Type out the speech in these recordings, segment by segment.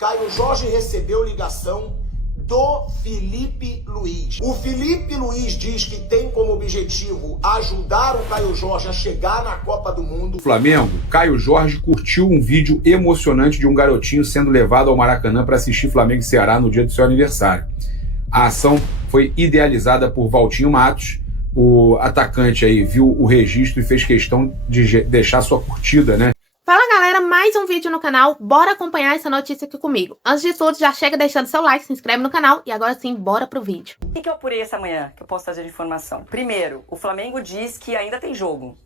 Caio Jorge recebeu ligação do Felipe Luiz. O Felipe Luiz diz que tem como objetivo ajudar o Caio Jorge a chegar na Copa do Mundo. Flamengo, Caio Jorge curtiu um vídeo emocionante de um garotinho sendo levado ao Maracanã para assistir Flamengo e Ceará no dia do seu aniversário. A ação foi idealizada por Valtinho Matos. O atacante aí viu o registro e fez questão de deixar sua curtida, né? Fala galera, mais um vídeo no canal, bora acompanhar essa notícia aqui comigo. Antes de tudo, já chega deixando seu like, se inscreve no canal e agora sim, bora pro vídeo. O que eu apurei essa manhã, que eu posso trazer de informação? Primeiro, o Flamengo diz que ainda tem jogo.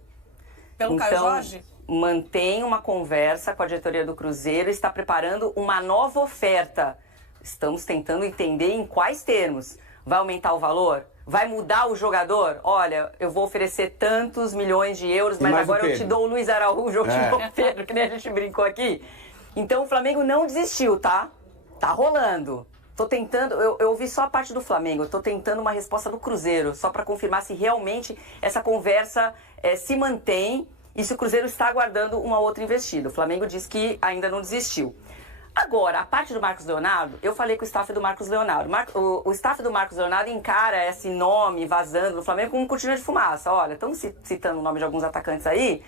Pelo Caio Jorge? Mantém uma conversa com a diretoria do Cruzeiro e está preparando uma nova oferta. Estamos tentando entender em quais termos. Vai aumentar o valor? Vai mudar o jogador? Olha, eu vou oferecer tantos milhões de euros, mas agora eu te dou o Luiz Araújo, eu te dou o Pedro, que nem a gente brincou aqui. Então o Flamengo não desistiu, tá? Tá rolando. Tô tentando, eu ouvi só a parte do Flamengo, eu tô tentando uma resposta do Cruzeiro, só para confirmar se realmente essa conversa se mantém e se o Cruzeiro está aguardando uma outra investida. O Flamengo diz que ainda não desistiu. Agora, a parte do Marcos Leonardo, eu falei com o staff do Marcos Leonardo. O staff do Marcos Leonardo encara esse nome vazando no Flamengo como cortina de fumaça. Olha, estão citando o nome de alguns atacantes aí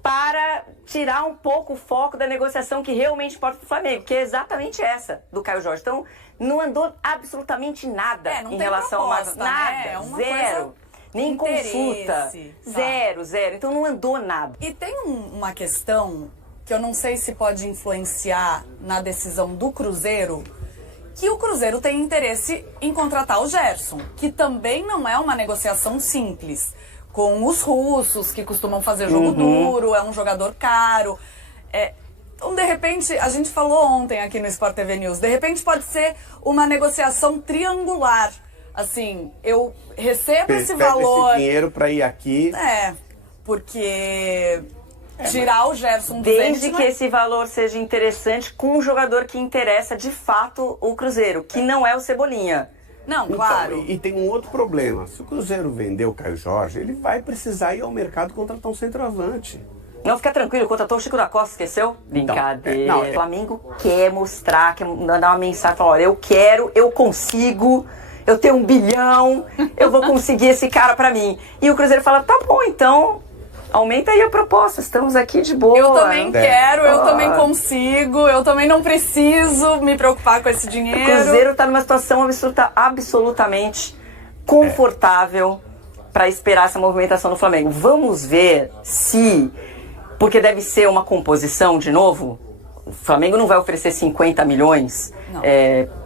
para tirar um pouco o foco da negociação que realmente importa para o Flamengo, que é exatamente essa do Caio Jorge. Então, não andou absolutamente nada em relação ao Marcos. Nada, né? Zero. Nem consulta. Zero. Então, não andou nada. E tem uma questão que eu não sei se pode influenciar na decisão do Cruzeiro, que o Cruzeiro tem interesse em contratar o Gerson, que também não é uma negociação simples, com os russos, que costumam fazer jogo duro, é um jogador caro. Então, de repente, a gente falou ontem aqui no Sport TV News, de repente pode ser uma negociação triangular. Assim, eu recebo esse valor... esse dinheiro para ir aqui... porque... tirar o Gerson do desde que esse valor seja interessante com um jogador que interessa de fato o Cruzeiro, que não é o Cebolinha. Não, claro. Então, e tem um outro problema. Se o Cruzeiro vender o Caio Jorge, ele vai precisar ir ao mercado contratar um centroavante. Não, fica tranquilo, contratou o Chico da Costa, esqueceu? Brincadeira. O Flamengo quer mostrar, quer mandar uma mensagem, falar, olha, eu quero, eu consigo, eu tenho 1 bilhão, eu vou conseguir esse cara pra mim. E o Cruzeiro fala, tá bom, então... aumenta aí a proposta, estamos aqui de boa. Eu também quero, eu também consigo, eu também não preciso me preocupar com esse dinheiro. O Cruzeiro está numa situação absolutamente confortável para esperar essa movimentação no Flamengo. Vamos ver se, porque deve ser uma composição de novo, o Flamengo não vai oferecer 50 milhões,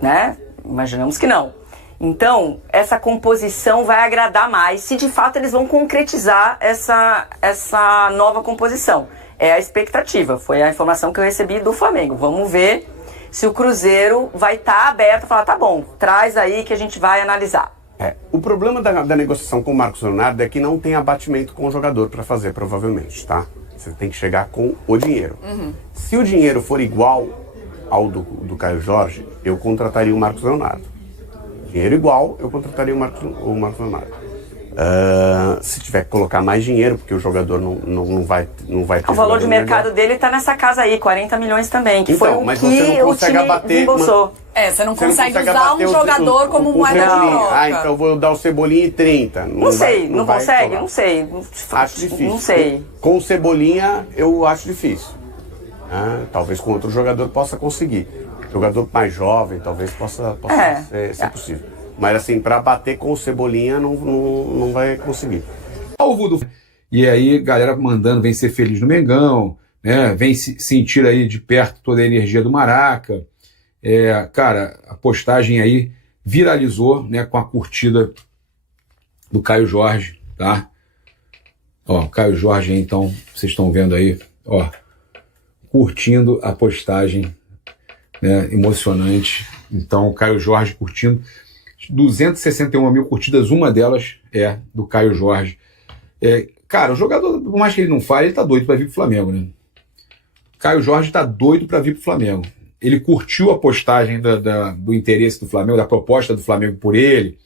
né? Imaginamos que não. Então, essa composição vai agradar mais se de fato eles vão concretizar essa nova composição. É a expectativa, foi a informação que eu recebi do Flamengo. Vamos ver se o Cruzeiro vai estar aberto a falar, tá bom, traz aí que a gente vai analisar. O problema da negociação com o Marcos Leonardo é que não tem abatimento com o jogador para fazer, provavelmente, tá? Você tem que chegar com o dinheiro. Se o dinheiro for igual ao do Caio Jorge, eu contrataria o Marcos Leonardo. Dinheiro igual, eu contrataria o Marcos Leonardo. Se tiver que colocar mais dinheiro, porque o jogador não vai ter... O valor de mercado dele está nessa casa aí, 40 milhões também, que então, foi o mas que você não o consegue time abater, reembolsou. Você não consegue usar um jogador como moeda de troca. Então eu vou dar o Cebolinha em 30. Não sei, não consegue? Não sei. Acho difícil. Não sei. Com o Cebolinha, eu acho difícil. Talvez com outro jogador possa conseguir. Jogador mais jovem, talvez possa ser possível. Mas assim, para bater com o Cebolinha, não vai conseguir. E aí, galera mandando, vem ser feliz no Mengão, né? Vem sentir aí de perto toda a energia do Maraca. Cara, a postagem aí viralizou, né, com a curtida do Caio Jorge, tá? Ó, Caio Jorge, então, vocês estão vendo aí, ó, curtindo a postagem, né, emocionante. Então, o Caio Jorge curtindo 261 mil curtidas, uma delas é do Caio Jorge. Cara, o jogador, por mais que ele não fale, ele tá doido para vir pro Flamengo, né? Caio Jorge tá doido para vir pro Flamengo. Ele curtiu a postagem do interesse do Flamengo, da proposta do Flamengo por ele,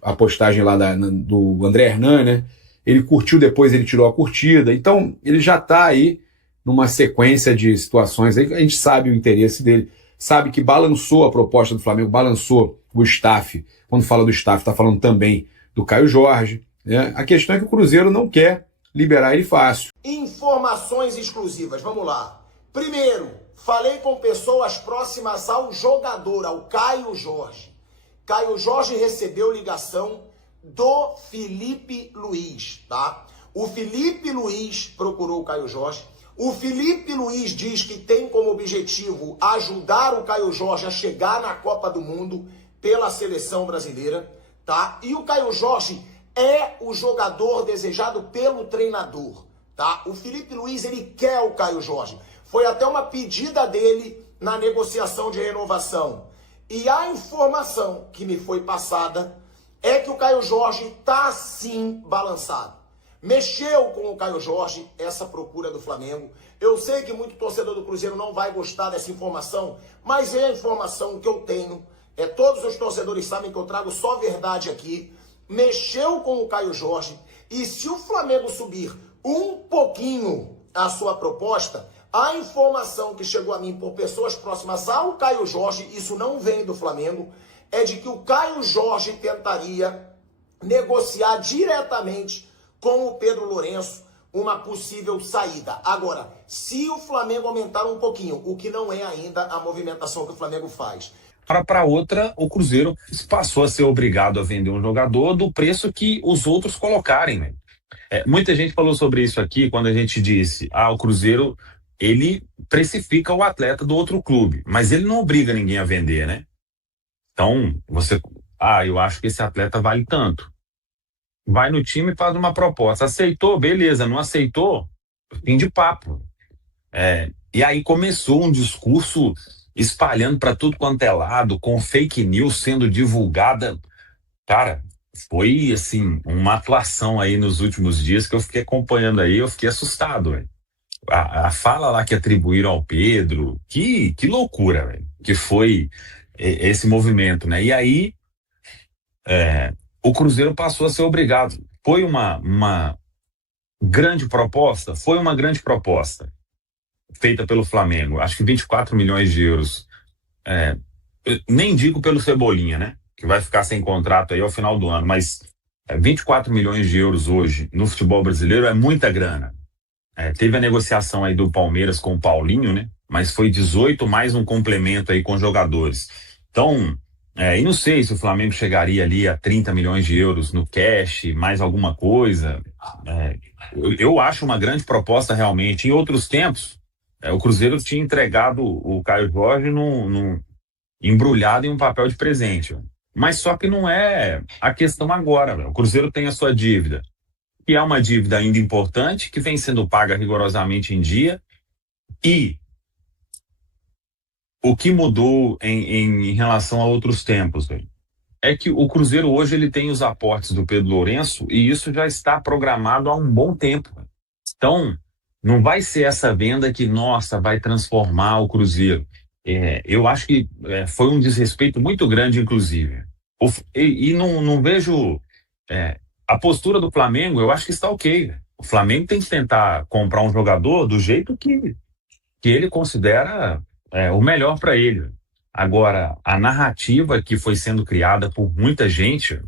a postagem lá do André Hernan, né? Ele curtiu, depois ele tirou a curtida. Então, ele já tá aí numa sequência de situações aí, a gente sabe o interesse dele. sabe que balançou a proposta do Flamengo, balançou o staff. Quando fala do staff, está falando também do Caio Jorge, né? A questão é que o Cruzeiro não quer liberar ele fácil. Informações exclusivas, vamos lá. Primeiro, falei com pessoas próximas ao jogador, ao Caio Jorge. Caio Jorge recebeu ligação do Felipe Luiz, tá? O Felipe Luiz procurou o Caio Jorge. O Felipe Luiz diz que tem como objetivo ajudar o Caio Jorge a chegar na Copa do Mundo pela seleção brasileira, tá? E o Caio Jorge é o jogador desejado pelo treinador, tá? O Felipe Luiz, ele quer o Caio Jorge. Foi até uma pedida dele na negociação de renovação. E a informação que me foi passada é que o Caio Jorge tá sim balançado. Mexeu com o Caio Jorge essa procura do Flamengo. Eu sei que muito torcedor do Cruzeiro não vai gostar dessa informação, mas é a informação que eu tenho. Todos os torcedores sabem que eu trago só verdade aqui. Mexeu com o Caio Jorge, e se o Flamengo subir um pouquinho a sua proposta, a informação que chegou a mim por pessoas próximas ao Caio Jorge, isso não vem do Flamengo, é de que o Caio Jorge tentaria negociar diretamente com o Pedro Lourenço uma possível saída. Agora, se o Flamengo aumentar um pouquinho, o que não é ainda a movimentação que o Flamengo faz. Para outra, o Cruzeiro passou a ser obrigado a vender um jogador do preço que os outros colocarem, né? Muita gente falou sobre isso aqui quando a gente disse, o Cruzeiro, ele precifica o atleta do outro clube, mas ele não obriga ninguém a vender, né? Então, eu acho que esse atleta vale tanto. Vai no time e faz uma proposta. Aceitou, beleza. Não aceitou, fim de papo. E aí começou um discurso espalhando para tudo quanto é lado, com fake news sendo divulgada. Cara, foi assim, uma atuação aí nos últimos dias que eu fiquei acompanhando aí, eu fiquei assustado, velho. A fala lá que atribuíram ao Pedro, que loucura, velho, que foi esse movimento, né? E aí, o Cruzeiro passou a ser obrigado. Foi uma grande proposta? Foi uma grande proposta feita pelo Flamengo. Acho que 24 milhões de euros. Nem digo pelo Cebolinha, né? Que vai ficar sem contrato aí ao final do ano, mas 24 milhões de euros hoje no futebol brasileiro é muita grana. Teve a negociação aí do Palmeiras com o Paulinho, né? Mas foi 18 mais um complemento aí com jogadores. Então, e não sei se o Flamengo chegaria ali a 30 milhões de euros no cash, mais alguma coisa. Eu acho uma grande proposta realmente. Em outros tempos, o Cruzeiro tinha entregado o Caio Jorge embrulhado em um papel de presente. Mas só que não é a questão agora. O Cruzeiro tem a sua dívida, que é uma dívida ainda importante, que vem sendo paga rigorosamente em dia. E o que mudou em relação a outros tempos, é que o Cruzeiro hoje ele tem os aportes do Pedro Lourenço e isso já está programado há um bom tempo. Então, não vai ser essa venda que, nossa, vai transformar o Cruzeiro. Eu acho que foi um desrespeito muito grande, inclusive. E não vejo... a postura do Flamengo, eu acho que está ok. O Flamengo tem que tentar comprar um jogador do jeito que ele considera o melhor para ele. Agora, a narrativa que foi sendo criada por muita gente,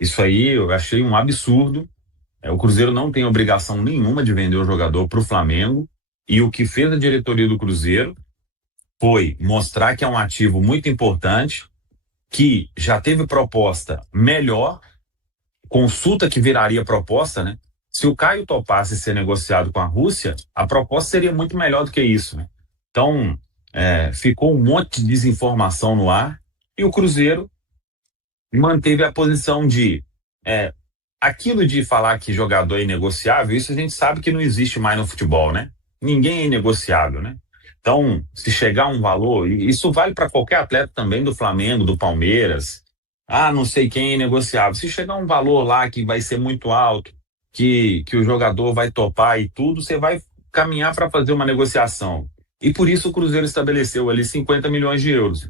isso aí eu achei um absurdo. O Cruzeiro não tem obrigação nenhuma de vender o jogador para o Flamengo, e o que fez a diretoria do Cruzeiro foi mostrar que é um ativo muito importante, que já teve proposta melhor, consulta que viraria proposta, né? Se o Caio topasse ser negociado com a Rússia, a proposta seria muito melhor do que isso, né? Então, ficou um monte de desinformação no ar, e o Cruzeiro manteve a posição de aquilo de falar que jogador é inegociável, isso a gente sabe que não existe mais no futebol, né? Ninguém é inegociável, né? Então, se chegar um valor, e isso vale para qualquer atleta também do Flamengo, do Palmeiras, não sei quem é negociável. Se chegar um valor lá que vai ser muito alto, que o jogador vai topar e tudo, você vai caminhar para fazer uma negociação. E por isso o Cruzeiro estabeleceu ali 50 milhões de euros.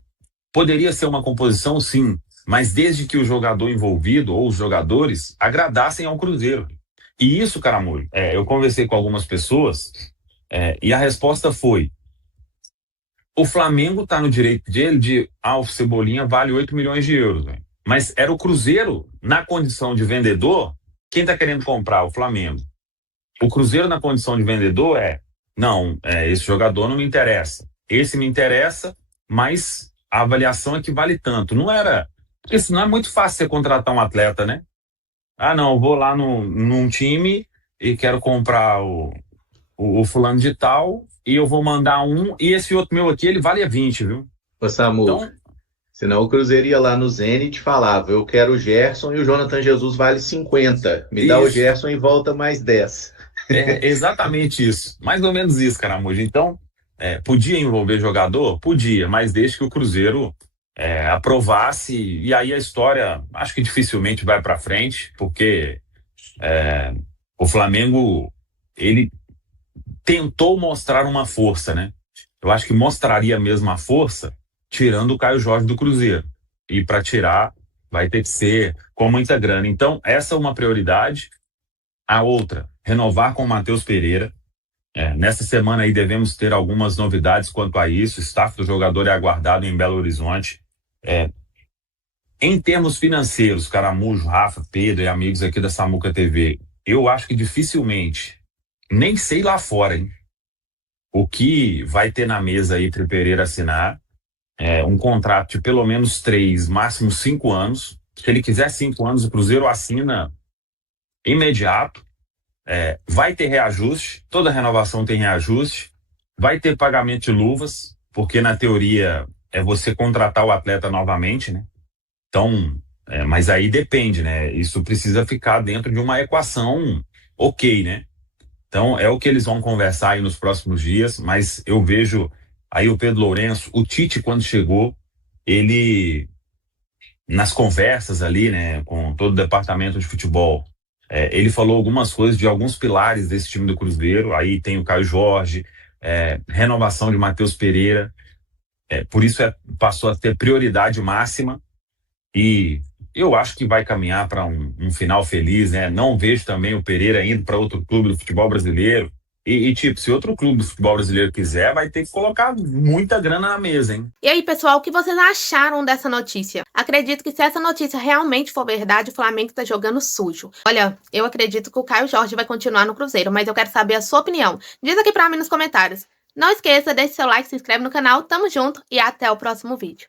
Poderia ser uma composição, sim, mas desde que o jogador envolvido ou os jogadores agradassem ao Cruzeiro. E isso, Caramuru, eu conversei com algumas pessoas e a resposta foi: O Flamengo está no direito dele de, o Cebolinha vale 8 milhões de euros. Véio. Mas era o Cruzeiro, na condição de vendedor, quem está querendo comprar? O Flamengo. O Cruzeiro, na condição de vendedor, esse jogador não me interessa. Esse me interessa, mas a avaliação é que vale tanto. Não era... Porque senão é muito fácil você contratar um atleta, né? Eu vou lá num time e quero comprar o fulano de tal e eu vou mandar e esse outro meu aqui, ele vale 20, viu? Ô Samu, Então, senão o Cruzeiro ia lá no Zenit e falava, eu quero o Gerson e o Jonathan Jesus vale 50. Me dá o Isso. Gerson e volta mais 10. é exatamente isso. Mais ou menos isso, Caramujo. Então, podia envolver jogador? Podia, mas desde que o Cruzeiro aprovasse, e aí a história acho que dificilmente vai para frente, porque o Flamengo, ele tentou mostrar uma força, né? Eu acho que mostraria mesmo a força tirando o Caio Jorge do Cruzeiro. E para tirar, vai ter que ser com muita grana. Então, essa é uma prioridade. A outra, renovar com o Matheus Pereira. Nessa semana aí devemos ter algumas novidades quanto a isso. O staff do jogador é aguardado em Belo Horizonte. Em termos financeiros, Caramujo, Rafa, Pedro e amigos aqui da Samuca TV, eu acho que dificilmente, nem sei lá fora, hein, o que vai ter na mesa aí para o Pereira assinar um contrato de pelo menos 3, máximo 5 anos. Se ele quiser 5 anos, o Cruzeiro assina imediato. Vai ter reajuste, toda renovação tem reajuste, vai ter pagamento de luvas, porque na teoria é você contratar o atleta novamente, né? Então, mas aí depende, né? Isso precisa ficar dentro de uma equação ok, né? Então, é o que eles vão conversar aí nos próximos dias, mas eu vejo aí o Pedro Lourenço, o Tite, quando chegou, ele, nas conversas ali, né, com todo o departamento de futebol, ele falou algumas coisas de alguns pilares desse time do Cruzeiro, aí tem o Caio Jorge, renovação de Matheus Pereira, por isso passou a ter prioridade máxima, e eu acho que vai caminhar para um final feliz, né? Não vejo também o Pereira indo para outro clube do futebol brasileiro. E se outro clube do futebol brasileiro quiser, vai ter que colocar muita grana na mesa, hein? E aí, pessoal, o que vocês acharam dessa notícia? Acredito que se essa notícia realmente for verdade, o Flamengo tá jogando sujo. Olha, eu acredito que o Caio Jorge vai continuar no Cruzeiro, mas eu quero saber a sua opinião. Diz aqui pra mim nos comentários. Não esqueça, deixe seu like, se inscreve no canal, tamo junto e até o próximo vídeo.